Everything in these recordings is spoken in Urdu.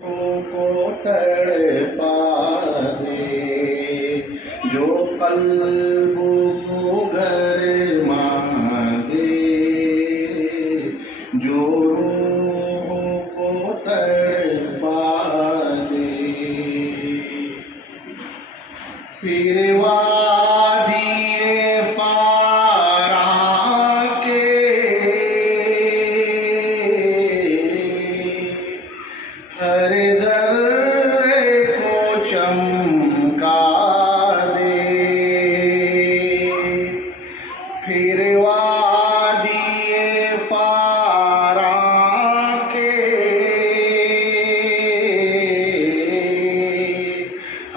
کو تڑپا دے، جو قلب کو گرما دے، جو روح کو تڑپا دے، پھر وادی فارا کے ہر ذرے کو چمکا دے، پھر وادی فارا کے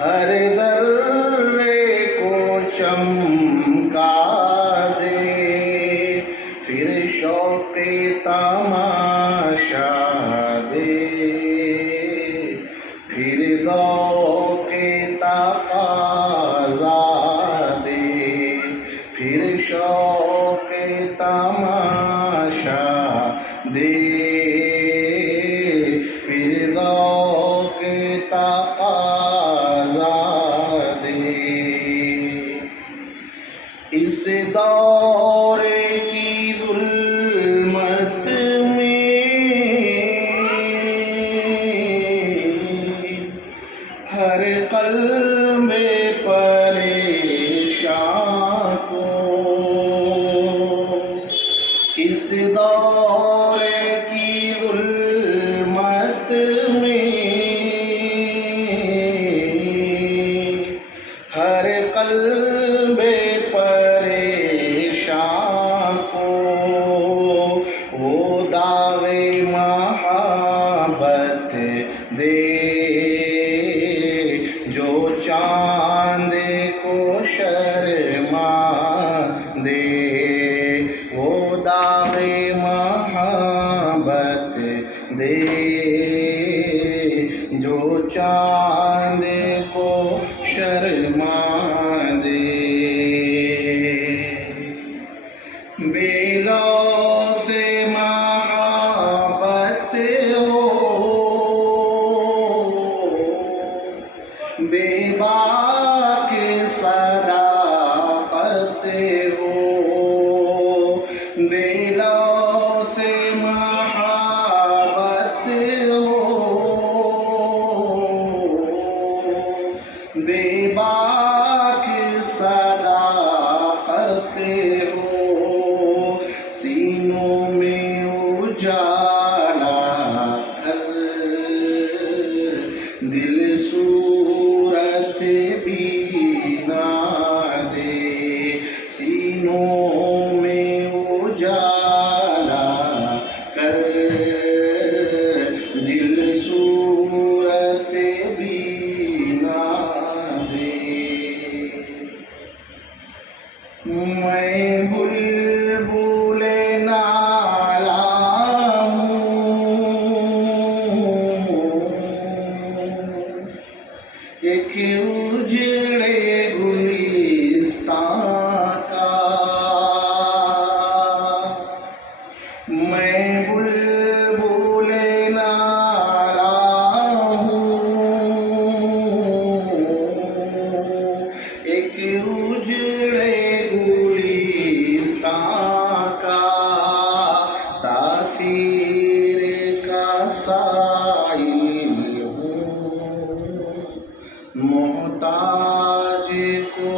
ہر ذرے کو چمکا دے، پھر شوق تماشا دے، پھر ذوق تقاضا دے، پھر شوق تماشا دے، پھر ذوق تقاضا دے، اس دور کی ظلمت میں ہر قلب پریشاں کو، اس دور کی ظلمت میں ہر قلب پریشاں کو، وہ داغ محبت دے، جو چاند کو شرما دے، وہ داغ محبت دے، جو چاند کو شرما دے، بے لوث محبت ہو، بے باک صداقت ہو، بے لوث محبت ہو، بے باک صداقت ہو، سینوں میں اجالا کر دل صورت بینا دے، سینوں میں اجالا کر دل صورت بینا دے، میں بلبل نالا ہوں، ایک اجڑے گلستان کا، میں بلبل نالا ہوں، ایک اجڑے گلستان کا، تاثیر کا سائل ہوں، محتاج کو